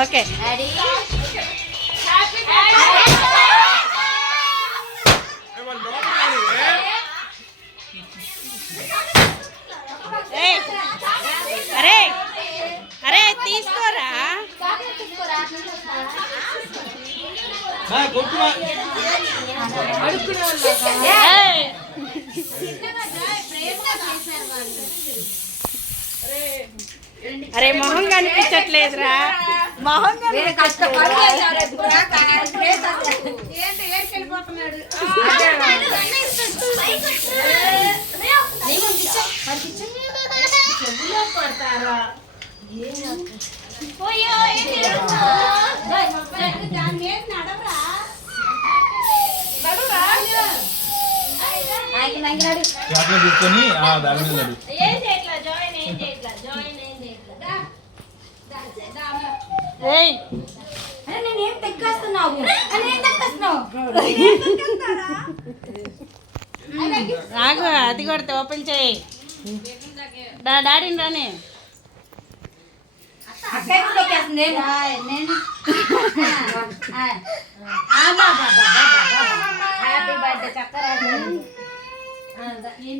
okay అరే అరే తీసుకోరా అరే మొహం కనిపించట్లేదురా మొహం తీసుకొని దాని మీద నేనేం తెక్కేస్తున్నావు రాగు అది కొడితే ఓపెన్ చేయి డాడీని రాని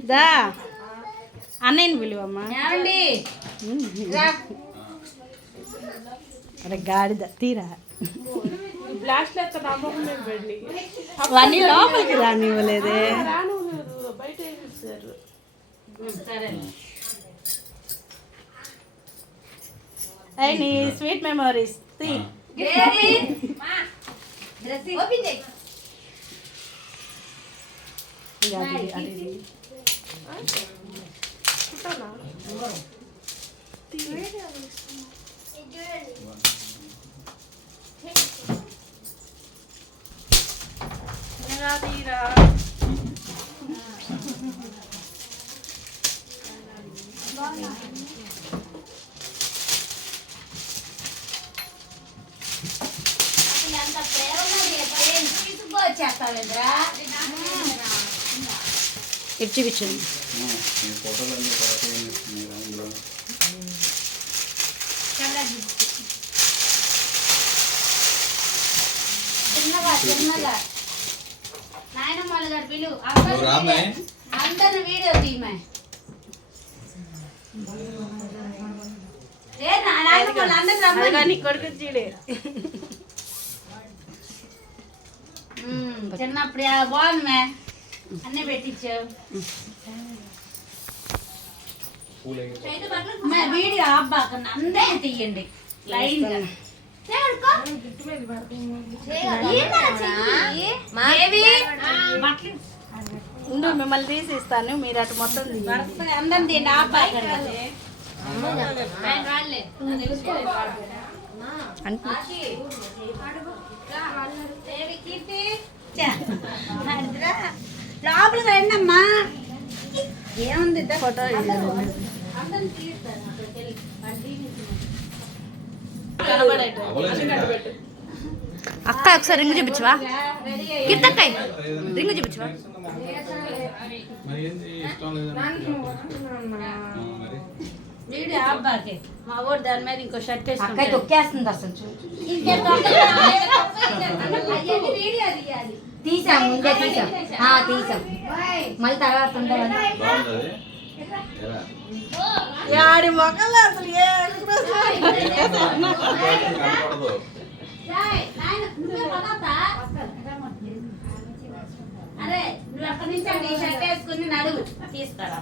దా అన్నయ్యని పిలువమ్మా అరే గాడిద తీరా అవన్నీ లోపలికి రానివ్వలేదే అయ్యి నీ స్వీట్ మెమోరీస్ తీ ఇటు చూపించండి చిన్నగా నాయనమ్మ వాళ్ళు గారు పిలువు అందరిని వీడియో తీయమే కొడుకు చూడే చిన్నప్పుడు బాగుంది అన్నీ పెట్టించావు వీడియో అబ్బాక అందరూ తీయండి లైన్ ఉండు మిమ్మల్ని తీసిస్తాను మీరు అటు మొత్తం అందరం తీయండి అబ్బాయి లోపలికి రండి అమ్మా ఏముంది ఫోటో అక్క ఒకసారి రింగు చూపించవా కిందక్కయ్య రింగు చూపించవా వీడియో అబ్బాకి మా ఊరు దాని మీద ఇంకో షర్ట్ అక్క తొక్కేస్తుంది అసలు తీసాం ముందే తీసాం మళ్ళీ తర్వాత ఆడి మొక్కలు అసలు ఏ అరే నువ్వు అక్కడి నుంచి షర్ట్ వేసుకుని నడువు తీస్తారా